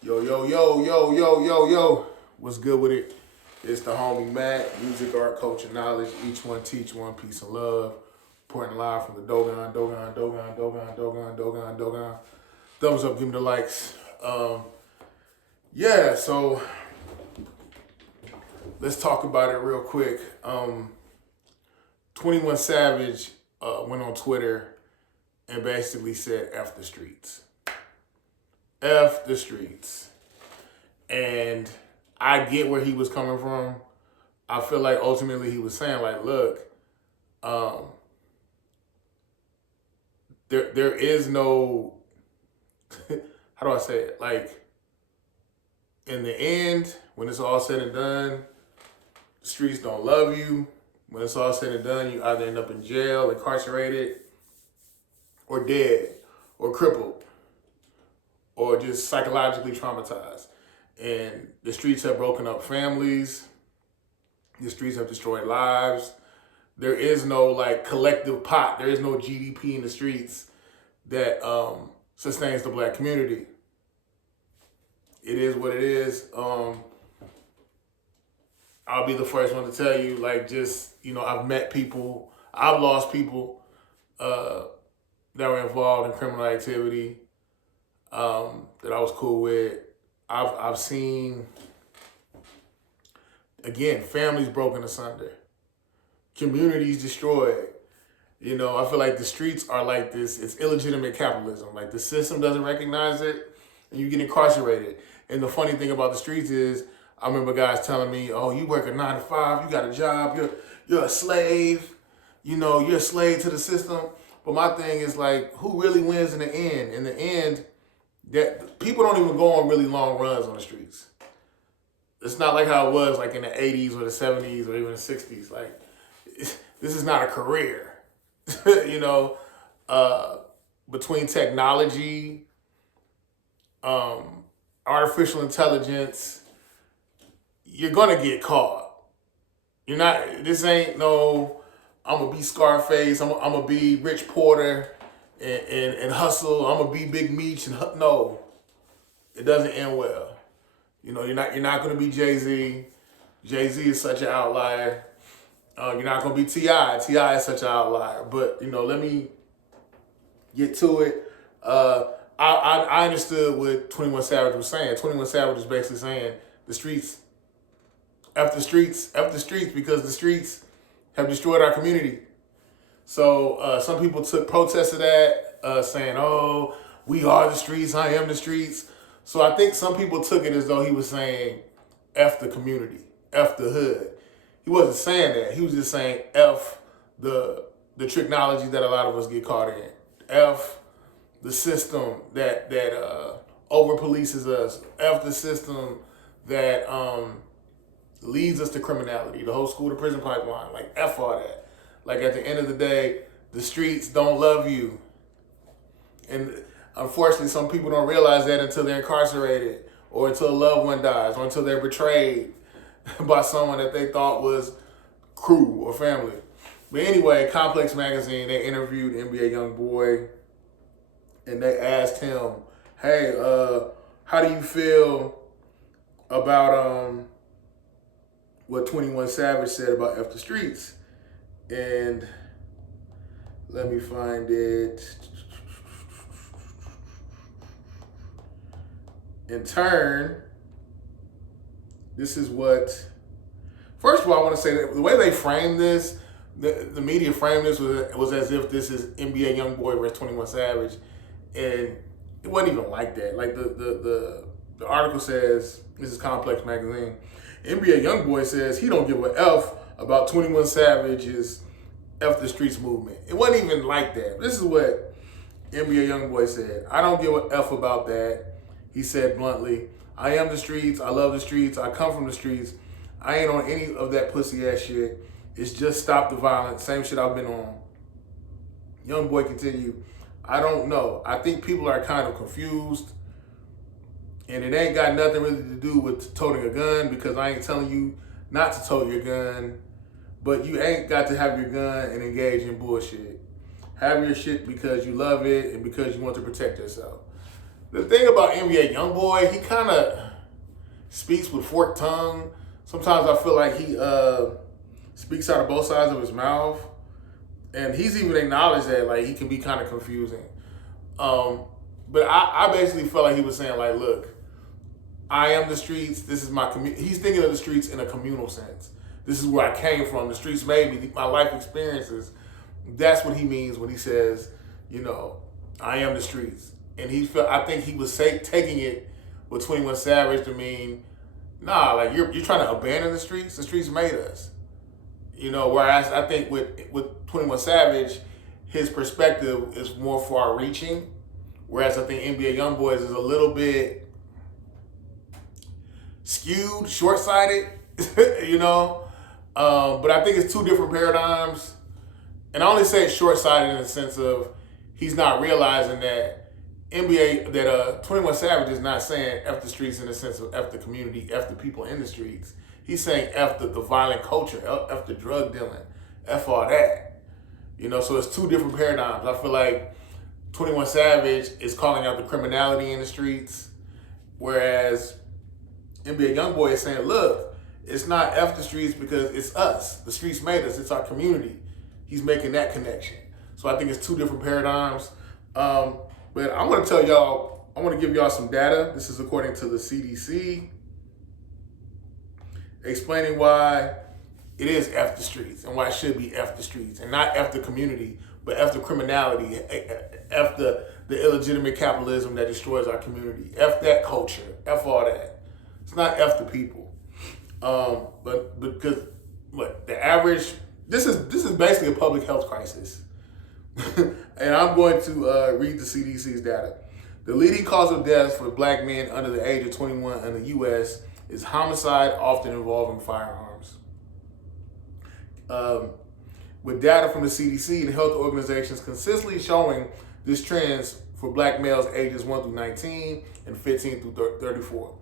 Yo, yo, yo, yo, yo, yo, yo. What's good with it? It's the homie MACK, music, art, culture, knowledge. Each one teach one, peace and love. Reporting live from the Dogon. Thumbs up, give me the likes. So let's talk about it real quick. 21 Savage went on Twitter and basically said, F the streets. F the streets. And I get where he was coming from. I feel like ultimately he was saying, like, look, there is no, how do I say it? Like, in the end, when it's all said and done, the streets don't love you. When it's all said and done, you either end up in jail, incarcerated, or dead, or crippled, or just psychologically traumatized. And the streets have broken up families. The streets have destroyed lives. There is no like collective pot. There is no GDP in the streets that sustains the black community. It is what it is. I'll be the first one to tell you, like, just, I've met people, I've lost people that were involved in criminal activity that I was cool with. I've seen, again, families broken asunder, communities destroyed. I feel like the streets are like this. It's illegitimate capitalism. Like, the system doesn't recognize it, and you get incarcerated. And the funny thing about the streets is, I remember guys telling me, "Oh, you work a 9 to 5, you got a job, you're a slave, you're a slave to the system." But my thing is, like, who really wins in the end? In the end, that people don't even go on really long runs on the streets. It's not like how it was like in the 80s or the 70s or even the 60s. Like, this is not a career. Between technology, artificial intelligence, you're gonna get caught. This ain't no, I'm gonna be Scarface, I'm gonna be Rich Porter and hustle, I'm gonna be Big Meech no, it doesn't end well. You're not gonna be Jay-Z. Jay-Z is such an outlier. You're not gonna be T.I. T.I. is such an outlier. But let me get to it. I understood what 21 Savage was saying. 21 Savage was basically saying the streets, F the streets, F the streets, because the streets have destroyed our community. So some people took protest of that, saying, "Oh, we are the streets, I am the streets." So I think some people took it as though he was saying, F the community, F the hood. He wasn't saying that. He was just saying F the technology that a lot of us get caught in. F the system that over polices us. F the system that leads us to criminality, the whole school to prison pipeline. Like, F all that. Like, at the end of the day, the streets don't love you. And unfortunately, some people don't realize that until they're incarcerated, or until a loved one dies, or until they're betrayed by someone that they thought was crew or family. But anyway, Complex Magazine, they interviewed NBA YoungBoy, and they asked him, "Hey, how do you feel about what 21 Savage said about F the streets?" And let me find it. In turn, this is what, first of all, I want to say that the way they framed this, the media framed this was as if this is NBA YoungBoy versus 21 Savage. And it wasn't even like that. Like, the article says, this is Complex Magazine, NBA YoungBoy says he don't give a F about 21 Savage's F the Streets movement. It wasn't even like that. This is what NBA YoungBoy said. "I don't give a F about that." He said bluntly, "I am the streets. I love the streets. I come from the streets. I ain't on any of that pussy ass shit. It's just stop the violence. Same shit I've been on." YoungBoy continued, "I don't know. I think people are kind of confused. And it ain't got nothing really to do with toting a gun, because I ain't telling you not to tote your gun. But you ain't got to have your gun and engage in bullshit. Have your shit because you love it and because you want to protect yourself." The thing about NBA YoungBoy, he kind of speaks with forked tongue. Sometimes I feel like he speaks out of both sides of his mouth, and he's even acknowledged that like he can be kind of confusing. Um, but I basically felt like he was saying like, look, I am the streets. This is my community. He's thinking of the streets in a communal sense. This is where I came from. The streets made me. My life experiences. That's what he means when he says, you know, I am the streets. And he felt. I think he was taking it with 21 Savage to mean, nah, like you're trying to abandon the streets. The streets made us. You know, whereas I think with 21 Savage, his perspective is more far-reaching. Whereas I think NBA YoungBoys is a little bit skewed, short-sighted, you know. But I think it's two different paradigms. And I only say it's short-sighted in the sense of he's not realizing that 21 Savage is not saying F the streets in the sense of F the community, F the people in the streets. He's saying F the violent culture, F the drug dealing, F all that. You know, so it's two different paradigms. I feel like 21 Savage is calling out the criminality in the streets, whereas NBA YoungBoy is saying, look, it's not F the streets because it's us. The streets made us. It's our community. He's making that connection. So I think it's two different paradigms. But I want to tell y'all, I want to give y'all some data. This is according to the CDC, explaining why it is F the streets and why it should be F the streets and not F the community, but F the criminality, F the illegitimate capitalism that destroys our community, F that culture, F all that. It's not F the people. But because what the average, this is basically a public health crisis. And I'm going to read the CDC's data. The leading cause of death for black men under the age of 21 in the U.S. is homicide, often involving firearms. With data from the CDC and health organizations consistently showing this trends for black males ages 1 through 19 and 15 through 34,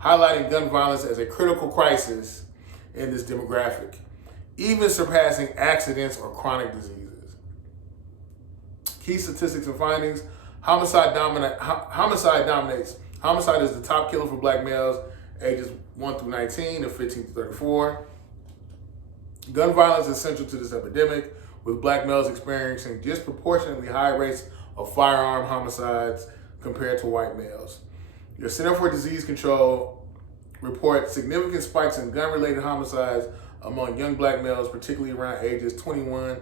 highlighting gun violence as a critical crisis in this demographic, even surpassing accidents or chronic diseases. Key statistics and findings: homicide dominates. Homicide is the top killer for black males ages 1 through 19 and 15 to 34. Gun violence is central to this epidemic, with black males experiencing disproportionately high rates of firearm homicides compared to white males. The Center for Disease Control reports significant spikes in gun-related homicides among young black males, particularly around ages 21.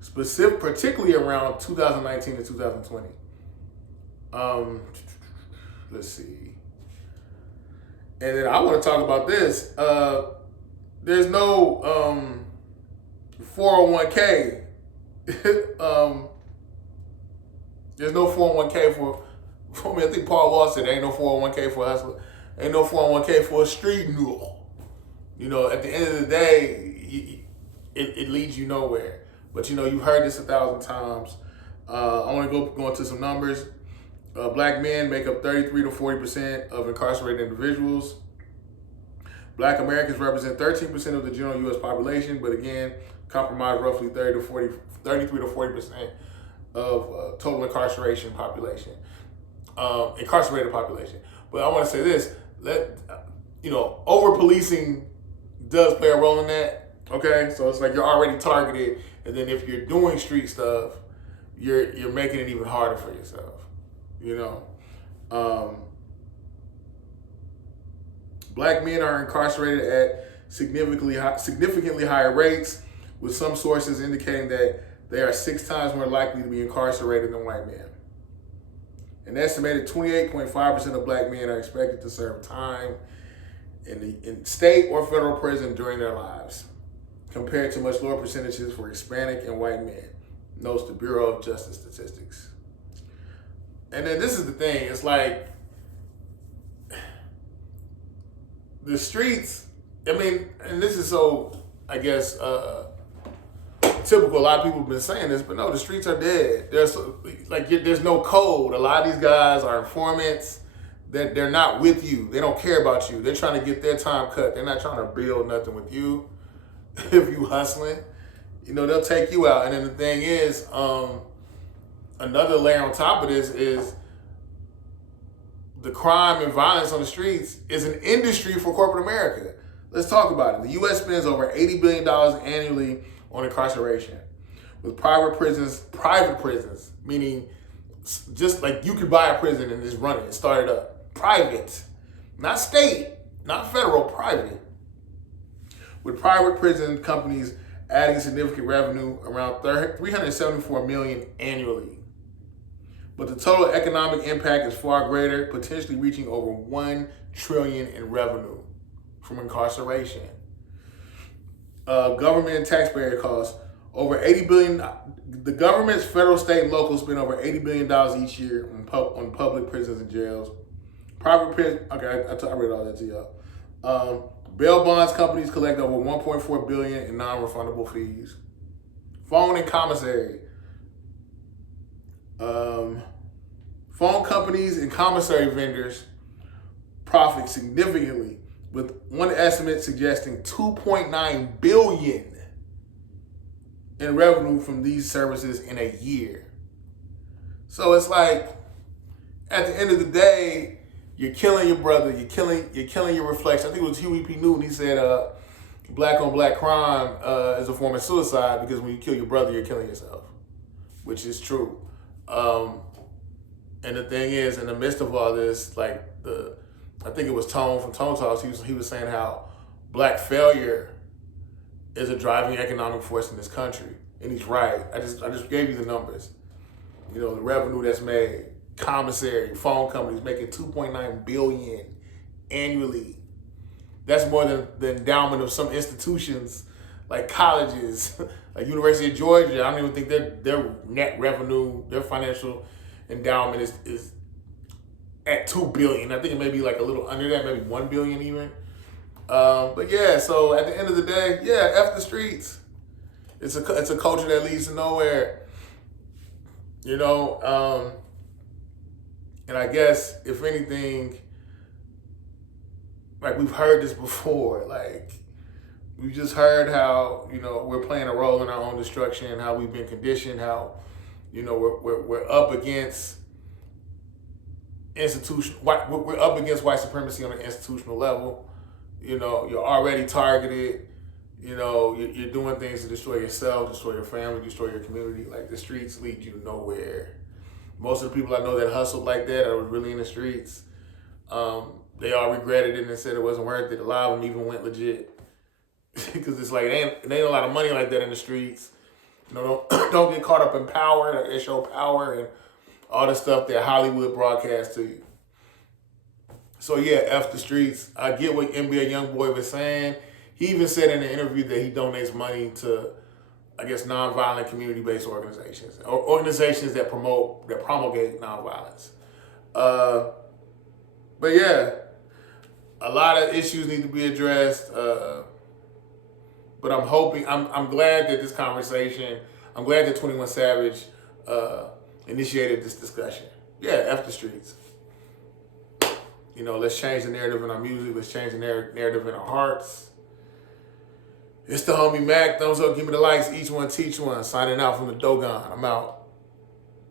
Particularly around 2019 to 2020. Let's see. And then I want to talk about this. There's no 401k. There's no 401k for me. I think Paul Wall said there ain't no 401k for a hustler. Ain't no 401k for a street mule. You know, at the end of the day, it leads you nowhere. But you know, you've heard this 1,000 times. I want to go into some numbers. Black men make up 33 to 40% of incarcerated individuals. Black Americans represent 13% of the general U.S. population, but again, comprise roughly 33 to 40% of total incarceration population, incarcerated population. But I want to say this: over policing does play a role in that. Okay, so it's like you're already targeted, and then if you're doing street stuff, you're making it even harder for yourself. You know, black men are incarcerated at significantly higher rates, with some sources indicating that they are 6 times more likely to be incarcerated than white men. An estimated 28.5% of black men are expected to serve time in state or federal prison during their lives, compared to much lower percentages for Hispanic and white men, notes the Bureau of Justice Statistics. And then this is the thing, it's like, the streets, I mean, and this is so, I guess, typical, a lot of people have been saying this, but no, the streets are dead. There's no code. A lot of these guys are informants, that they're not with you. They don't care about you. They're trying to get their time cut. They're not trying to build nothing with you. If you hustling, you know, they'll take you out. And then the thing is, another layer on top of this is the crime and violence on the streets is an industry for corporate America. Let's talk about it. The U.S. spends over $80 billion annually on incarceration, with private prisons, meaning just like you could buy a prison and just run it and start it up. Private, not state, not federal, private. With private prison companies adding significant revenue, around $374 million annually. But the total economic impact is far greater, potentially reaching over $1 trillion in revenue from incarceration. Government and taxpayer costs, over $80 billion. The government's federal, state, and local spend over $80 billion each year on public prisons and jails. Private prison, okay, I read all that to y'all. Bail bonds companies collect over $1.4 billion in non-refundable fees. Phone and commissary. Phone companies and commissary vendors profit significantly, with one estimate suggesting $2.9 billion in revenue from these services in a year. So it's like, at the end of the day, you're killing your brother, you're killing your reflection. I think it was Huey P. Newton. He said, black on black crime is a form of suicide, because when you kill your brother, you're killing yourself, which is true. And the thing is, in the midst of all this, like I think it was Tone from Tone Talks, he was saying how black failure is a driving economic force in this country. And he's right. I just gave you the numbers. You know, the revenue that's made, commissary, phone companies making $2.9 billion annually. That's more than the endowment of some institutions like colleges, like University of Georgia. I don't even think their net revenue, their financial endowment is at $2 billion. I think it may be like a little under that, maybe $1 billion even. But yeah, so at the end of the day, yeah, F the streets. It's a culture that leads to nowhere. You know, and I guess if anything, like we've heard this before, like we just heard how, you know, we're playing a role in our own destruction, how we've been conditioned, how, you know, we're up against we're up against white supremacy on an institutional level. You know, you're already targeted. You know, you're doing things to destroy yourself, destroy your family, destroy your community. Like, the streets lead you nowhere. Most of the people I know that hustled like that, that was really in the streets, they all regretted it and said it wasn't worth it. A lot of them even went legit. Because it's like, it ain't a lot of money like that in the streets. You know, don't get caught up in power. They show power and all the stuff that Hollywood broadcasts to you. So yeah, F the streets. I get what NBA Youngboy was saying. He even said in an interview that he donates money to, I guess, nonviolent community-based organizations, or organizations that promulgate nonviolence. But yeah, a lot of issues need to be addressed. But I'm hoping, I'm glad that this conversation, I'm glad that 21 Savage initiated this discussion. Yeah, F the streets. You know, let's change the narrative in our music. Let's change the narrative in our hearts. It's the homie Mac. Thumbs up, give me the likes. Each one teach one. Signing out from the Dogon. I'm out.